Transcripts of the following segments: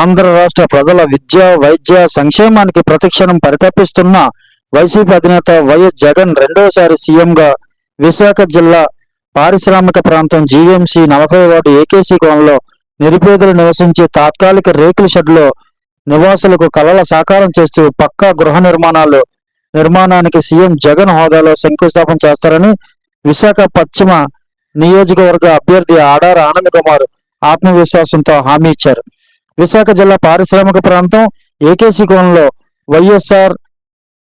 ఆంధ్ర రాష్ట్ర ప్రజల విద్య, వైద్య సంక్షేమానికి ప్రతిక్షణం పరితపిస్తున్న వైసీపీ అధినేత వైఎస్ జగన్ రెండోసారి సీఎంగా విశాఖ జిల్లా పారిశ్రామిక ప్రాంతం జీవీఎంసీ 40 వార్డు ఏకేసీ కోణంలో నిరుపేదలు నివసించే తాత్కాలిక రేకుల షెడ్లో నివాసులకు కలల సాకారం చేస్తూ పక్కా గృహ నిర్మాణానికి సీఎం జగన్ హోదాలో శంకుస్థాపన చేస్తారని విశాఖ పశ్చిమ నియోజకవర్గ అభ్యర్థి ఆడారి ఆనంద్ కుమార్ ఆత్మవిశ్వాసంతో హామీ ఇచ్చారు. విశాఖ జిల్లా పారిశ్రామిక ప్రాంతం ఏకేసీ కోణంలో వైఎస్ఆర్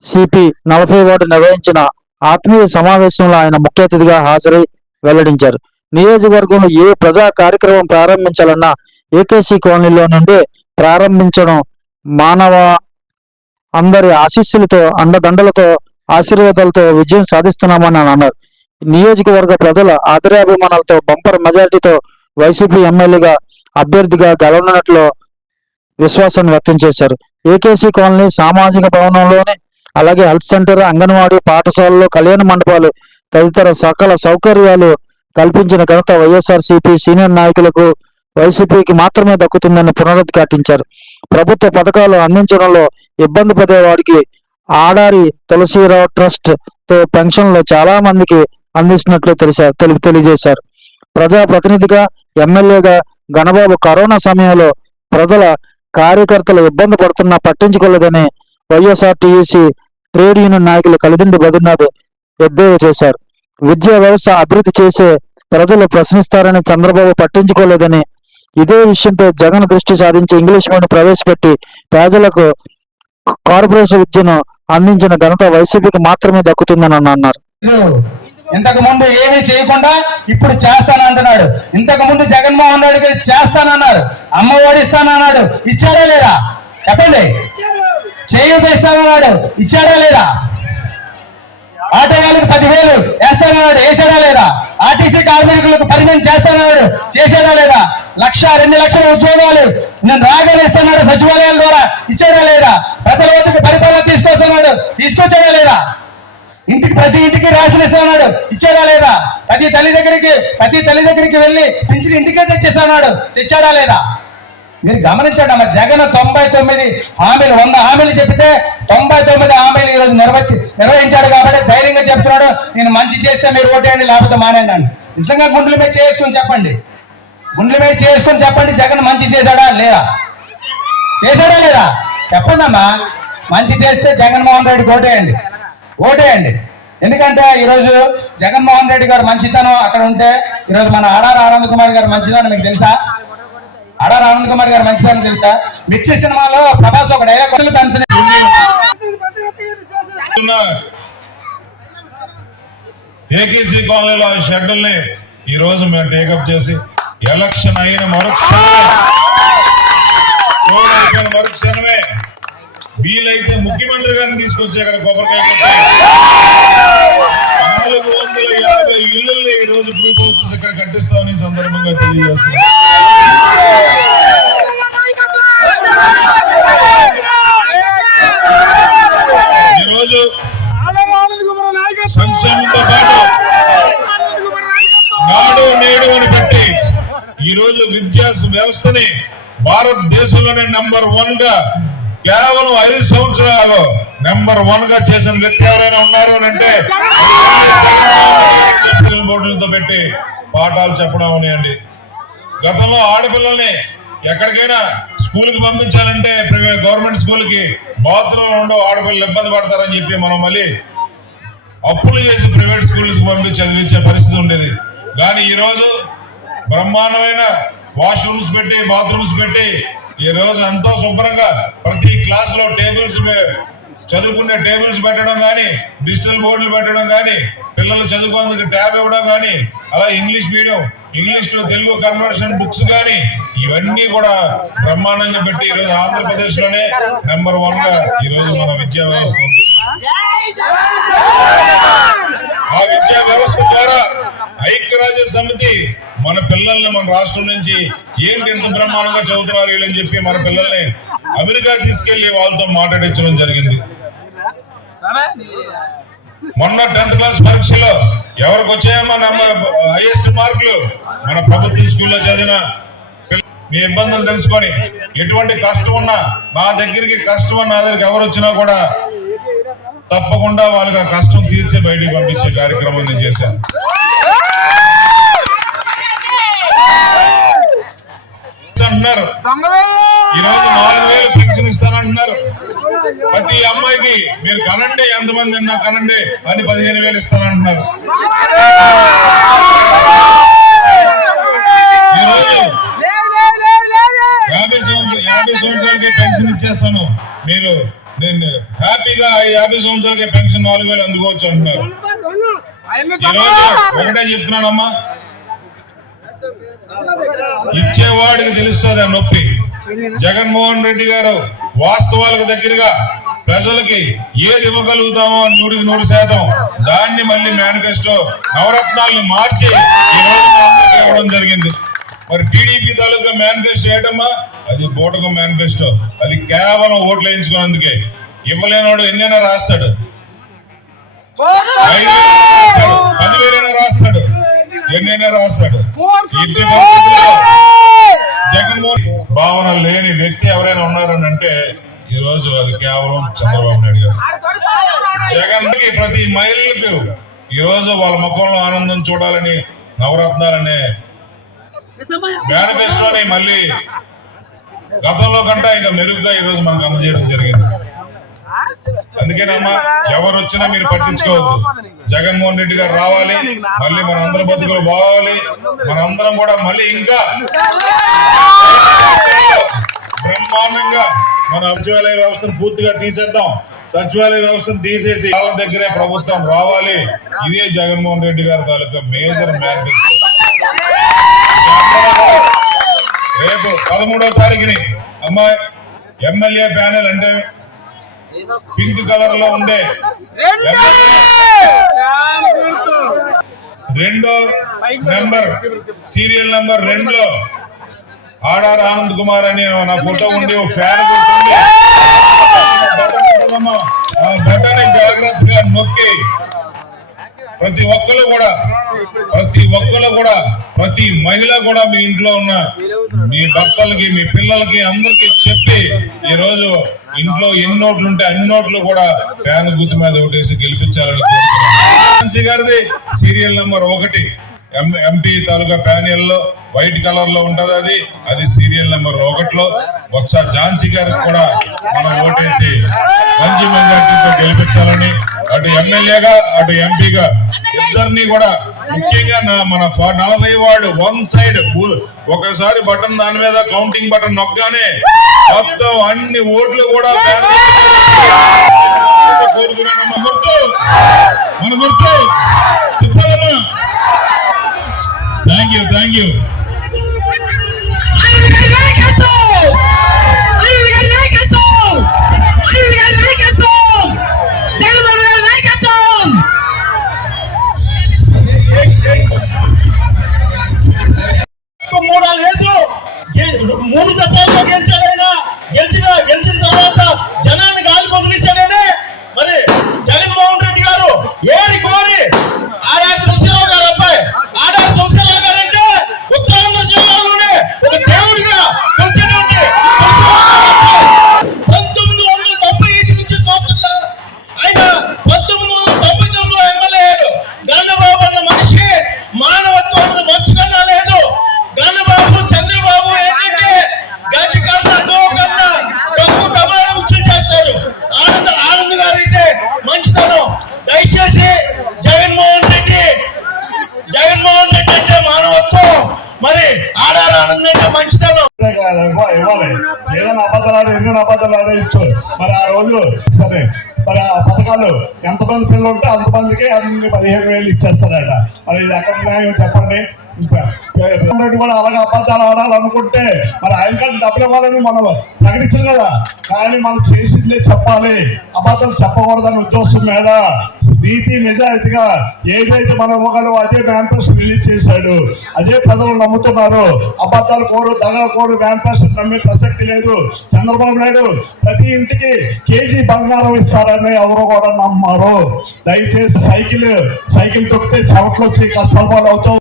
సిపి 40 వార్డు నిర్వహించిన ఆత్మీయ సమావేశంలో ఆయన ముఖ్య అతిథిగా హాజరై వెల్లడించారు. నియోజకవర్గంలో ఏ ప్రజా కార్యక్రమం ప్రారంభించాలన్నా ఏకేసీ కాలనీలో నుండి ప్రారంభించడం మానవ అందరి ఆశీస్సులతో అండదండలతో ఆశీర్వాదాలతో విజయం సాధిస్తున్నామని అన్నారు. నియోజకవర్గ ప్రజల ఆదరాభిమానాలతో బంపర్ మెజారిటీతో వైసీపీ ఎమ్మెల్యేగా అభ్యర్థిగా గెలవనున్నట్లు విశ్వాసాన్ని వ్యక్తం చేశారు. ఏకేసీ కాలనీ సామాజిక భవనంలోనే అలాగే హెల్త్ సెంటర్, అంగన్వాడీ, పాఠశాలలు, కళ్యాణ మండపాలు తదితర సకల సౌకర్యాలు కల్పించిన ఘనత వైఎస్ఆర్సీపీ సీనియర్ నాయకులకు వైసీపీకి మాత్రమే దక్కుతుందని పునరుద్ఘాటించారు. ప్రభుత్వ పథకాలు అందించడంలో ఇబ్బంది పడే వారికి ఆడారి తులసీరావు ట్రస్ట్ తో పెన్షన్లు చాలా మందికి అందిస్తున్నట్లు తెలియజేశారు. ప్రజా ప్రతినిధిగా ఎమ్మెల్యేగా గణబాబు కరోనా సమయంలో ప్రజల కార్యకర్తలు ఇబ్బంది పడుతున్నా పట్టించుకోలేదని వైఎస్ఆర్టీసీ ట్రేడ్ యూనియన్ నాయకులు కలిదిండి బద్రీనాథ్ ఎద్దేవా చేశారు. విద్యా వ్యవస్థ అభివృద్ధి చేసే ప్రజలు ప్రశ్నిస్తారని చంద్రబాబు పట్టించుకోలేదని, ఇదే విషయంపై జగన్ దృష్టి సాధించి ఇంగ్లీష్ మీడియం ప్రవేశపెట్టి పేదలకు కార్పొరేషన్ విద్యను అందించిన ఘనత వైసీపీకి మాత్రమే దక్కుతుందని అన్నారు. ఇంతకు ముందు ఏమీ చేయకుండా ఇప్పుడు చేస్తానంటున్నాడు. ఇంతకు ముందు జగన్మోహన్ రెడ్డి గారు చేస్తానన్నారు, అమ్మ ఓడిస్తానన్నాడు, ఇచ్చాడా లేదా చెప్పండి. చేయూతేస్తానన్నాడు, ఇచ్చాడా లేదా. ఆటో వాళ్ళకి 10,000 వేస్తానన్నాడు, వేసాడా లేదా. ఆర్టీసీ కార్మికులకు పర్మనెంట్ చేస్తానన్నాడు, చేసాడా లేదా. 1,00,000, 2 లక్షల ఉద్యోగాలు నేను రాగానే ఇస్తున్నాడు సచివాలయాల ద్వారా, ఇచ్చాడా లేదా. ప్రజల వద్దకు పరిపాలన తీసుకొస్తున్నాడు, తీసుకొచ్చాడా లేదా. ప్రతి ఇంటికి రేషన్ ఇస్తున్నాడు, ఇచ్చాడా లేదా. ప్రతి తల్లి దగ్గరికి వెళ్ళి పింఛన్ ఇంటికే తెచ్చిస్తున్నాడు, తెచ్చాడా లేదా. మీరు గమనించండి అమ్మ, జగన్ 99 హామీలు 100 హామీలు చెప్తే 99 హామీలు ఈరోజు నిర్వహించాడు. కాబట్టి ధైర్యంగా చెప్తున్నాడు, నేను మంచి చేస్తే మీరు ఓటేయండి, లేకపోతే మానేయండి అని. నిజంగా గుండెల మీద చేసుకొని చెప్పండి, గుండెల మీద చేసుకొని చెప్పండి, జగన్ మంచి చేశాడా లేదా, చేశాడా లేదా చెప్పండి అమ్మా. మంచి చేస్తే జగన్మోహన్ రెడ్డికి ఓటేయండి. ఎందుకంటే ఈరోజు జగన్మోహన్ రెడ్డి గారు మంచితనం అక్కడ ఉంటే, ఈరోజు మన ఆడారి ఆనంద్ కుమార్ గారు మంచితనం మీకు తెలుసా. ఆడారి ఆనంద్ కుమార్ గారు మంచితనం తెలుసా. మిర్చి సినిమాలో ప్రభాస్ ఒక డైలాగ్ పెన్షన్ ఏకేసీ కాలనీలో షెడ్యూల్ని ఈ రోజు మేము టేకప్ చేసి ఎలక్షన్ అయిన మరుక్షణమే వీలైతే ముఖ్యమంత్రి గారిని తీసుకొచ్చి అక్కడ కొబ్బరికాయ 450 ఇళ్లని ఈ రోజు గ్రూప్ హౌసెస్ ఇక్కడ కట్టిస్తామని సందర్భంగా తెలియజేస్తున్నాం. ఈరోజు సంక్షేమంతో పాటు నాడు నేడు అని పెట్టి ఈరోజు విద్యా వ్యవస్థని భారతదేశంలోనే నెంబర్ 1 గా కేవలం 5 సంవత్సరాలు నెంబర్ 1 గా చేసిన వ్యక్తి ఎవరైనా ఉన్నారు అంటే బోర్డులతో పెట్టి పాఠాలు చెప్పడం అనేయండి. గతంలో ఆడపిల్లల్ని ఎక్కడికైనా స్కూల్కి పంపించాలంటే గవర్నమెంట్ స్కూల్కి బాత్రూమ్ ఉండవు, ఆడపిల్లలు ఇబ్బంది పడతారని చెప్పి మనం మళ్ళీ అప్పులు చేసి ప్రైవేట్ స్కూల్స్ పంపించి చదివించే పరిస్థితి ఉండేది. కానీ ఈరోజు బ్రహ్మాండమైన వాష్రూమ్స్ పెట్టి, బాత్రూమ్స్ పెట్టి ఈ రోజు ఎంతో శుభ్రంగా ప్రతి క్లాస్ లో టేబుల్స్ చదువుకునే టేబుల్స్ పెట్టడం కానీ, డిజిటల్ బోర్డులు పెట్టడం కానీ, పిల్లలు చదువుకోవడానికి ట్యాబ్ ఇవ్వడం కానీ, అలా English medium, English to Telugu conversion books కానీ ఇవన్నీ కూడా బ్రహ్మాండంగా పెట్టి ఈరోజు ఆంధ్రప్రదేశ్ లోనే నెంబర్ 1 గా ఈరోజు మన విద్యా వ్యవస్థ ఉంది. ఆ విద్యా వ్యవస్థ ద్వారా ఐక్యరాజ్య సమితి మన పిల్లల్ని మన రాష్ట్రం నుంచి ఏంటి ఎంత బ్రహ్మాండంగా చదువుతున్నారు వీళ్ళని చెప్పి మన పిల్లల్ని అమెరికా తీసుకెళ్లి వాళ్ళతో మాట్లాడించడం జరిగింది. మొన్న 10th క్లాస్ పరీక్షలో ఎవరికి వచ్చాయమ్మా హైయెస్ట్ మార్కులు మన ప్రభుత్వ స్కూల్లో చదివిన మీ ఇబ్బందులు తెలుసుకొని ఎటువంటి కష్టం ఉన్నా నా దగ్గరికి ఎవరు వచ్చినా కూడా తప్పకుండా వాళ్ళకి ఆ కష్టం తీర్చే బయటికి పంపించే కార్యక్రమం నేను చేశాను. అంటున్నారు ఈరోజు 4,000 పెన్షన్ ఇస్తానంటున్నారు. ప్రతి అమ్మాయికి మీరు కనండి, ఎంతమంది ఉన్నా కనండి అని 15,000 ఇస్తానంటున్నారు. ఈరోజు 50 సంవత్సరాలకి పెన్షన్ ఇచ్చేస్తాను, మీరు నేను హ్యాపీగా 50 సంవత్సరాలకి పెన్షన్ 4,000 అందుకోవచ్చు అంటున్నారు. ఈరోజు ఒకటే చెప్తున్నానమ్మా, ఇచ్చేవాడికి తెలుస్తుంది ఆ నొప్పి. జగన్మోహన్ రెడ్డి గారు వాస్తవాలకు దగ్గరగా ప్రజలకి ఏది ఇవ్వగలుగుతామో 100% దాన్ని మళ్ళీ మేనిఫెస్టో నవరత్నాలను మార్చి ఈ రోజున అందరికీ ఇవ్వడం జరిగింది. మరి టీడీపీ తాలూకా మేనిఫెస్టో ఏంటమ్మా? అది బూటకం మేనిఫెస్టో. అది కేవలం ఓట్లు వేయించుకున్నందుకే. ఇవ్వలేనోడు ఎన్నైనా రాస్తాడు, 10,000 రాస్తాడు, ఎన్నైనా రాస్తాడు. ఇంటి జగన్మోహన్ భావన లేని వ్యక్తి ఎవరైనా ఉన్నారని అంటే ఈ రోజు అది కేవలం చంద్రబాబు నాయుడు గారు. జగన్ కి ప్రతి మహిళలకు ఈ రోజు వాళ్ళ ముఖంలో ఆనందం చూడాలని నవరత్నాలనే మేనిఫెస్టోని మళ్ళీ గతంలో కంటే ఇంకా మెరుగ్గా ఈ రోజు మనకు అందజేయడం జరిగింది. అందుకేనమ్మా, ఎవరు వచ్చినా మీరు పట్టించుకోవద్దు. జగన్మోహన్ రెడ్డి గారు రావాలి, మళ్ళీ మన అందరి బతుకులు బావాలి, మనందరం కూడా మళ్ళీ ఇంకా బ్రహ్మాండంగా మన సచివాలయ వ్యవస్థను పూర్తిగా తీసేద్దాం. సచివాలయ వ్యవస్థను తీసేసి వాళ్ళ దగ్గరే ప్రభుత్వం రావాలి. ఇదే జగన్మోహన్ రెడ్డి గారి తాలూకా మేజర్ మేనిఫెస్టో. రేపు 13వ తారీఖుని అమ్మా ఎమ్మెల్యే ప్యానెల్ అంటే పింక్ కలర్ లో ఉండే 2వ నెంబర్ సీరియల్ నెంబర్ 2లో ఆడార్ ఆనంద్ కుమార్ అని నా ఫోటో ఉండి ఒక ఫ్యాన్ ఉంటుందమ్మా. ఆ బటన్ జాగ్రత్తగా నొక్కి ప్రతి ఒక్కరు కూడా ప్రతి మహిళ కూడా మీ ఇంట్లో ఉన్న మీ భర్తలకి, మీ పిల్లలకి, అందరికి చెప్పి ఈ రోజు ఇంట్లో ఎన్ని నోట్లు ఉంటే అన్ని నోట్లు కూడా ఫ్యాన్ గుర్తు మీద ఓటేసి గెలిపించాలని కోరుతున్నాను. గారిది సీరియల్ నెంబర్ 1 ఎంపీ తాలూకా ప్యానెల్ లో వైట్ కలర్ లో ఉంటది. అది సీరియల్ నెంబర్ 1లో బొత్స ఝాన్సీ గారికి కూడా మనం ఓటేసి మంచి మెజార్టీతో గెలిపించాలని అటు ఎమ్మెల్యేగా అటు ఎంపీగా ఇద్దరిని కూడా, ముఖ్యంగా మన 40 వార్డు 1 సైడ్ ఒకసారి బటన్ దాని మీద కౌంటింగ్ బటన్ నొక్కగానే మొత్తం అన్ని ఓట్లు కూడా కోరుతున్నాను. మన గుర్తు థ్యాంక్ యూ. మూడు దఫాల్లో గెలిచాడైనా గెలిచిన తర్వాత జనాన్ని గాలి వదిలేశాడనే మరి జగన్మోహన్ రెడ్డి గారు ఏరి కోరి ఆడారి తులసిరావు గారు అబ్బాయి ఆడారి తులసిరావు గారు అంటే ఉత్తరాంధ్ర జిల్లాలోనే ఒక దేవుడిగా కొలిచేటువంటి 1995 నుంచి చూస్తున్నా ఆయన 1999లో ఎమ్మెల్యే అయ్యాడు. గన్నబాబు అన్న మనిషి మానవత్వం మంచిగా లేదు. గన్నబాబు చంద్రబాబు ఏంటంటే గజ కన్నా కన్నా డబ్బు ప్రమాణం చేస్తారు. ఆనంద్ గారు అంటే మంచితనం. దయచేసి జగన్మోహన్ రెడ్డి అంటే మానవత్వం, మరి ఆడారు ఆనంద్ అంటే మంచితనం. ఇవ్వాలి. ఏదైనా అబద్ధాలు ఎన్నో అబద్ధాలు ఇచ్చు. మరి ఆ రోజు సరే, మరి ఆ పథకాలు ఎంతమంది పిల్లలు ఉంటే అంతమందికి అన్ని 15,000 ఇచ్చేస్తారట. మరి ఇది ఎక్కడ న్యాయం చెప్పండి? కూడా అలాగే అబద్ధాలు ఆడాలనుకుంటే మరి ఆయన కంటే డబ్బులు ఇవ్వాలని మనం ప్రకటించాం కదా. కానీ మనం చేసిందే చెప్పాలి, అబద్ధాలు చెప్పకూడదని ఉద్దేశం మీద నీతి నిజాయితీగా ఏదైతే మనం ఇవ్వగలమో అదే మేనిఫెస్టో రిలీజ్ చేశాడు. అదే ప్రజలు నమ్ముతున్నారు. అబద్ధాలు కోరు, దగా కోరు మేనిఫెస్టో నమ్మే ప్రసక్తి లేదు. చంద్రబాబు నాయుడు ప్రతి ఇంటికి కేజీ బంగారం ఇస్తారని ఎవరు కూడా నమ్మారు. దయచేసి సైకిల్ తొక్కితే చెవట్లు వచ్చి కష్టాలు అవుతావు.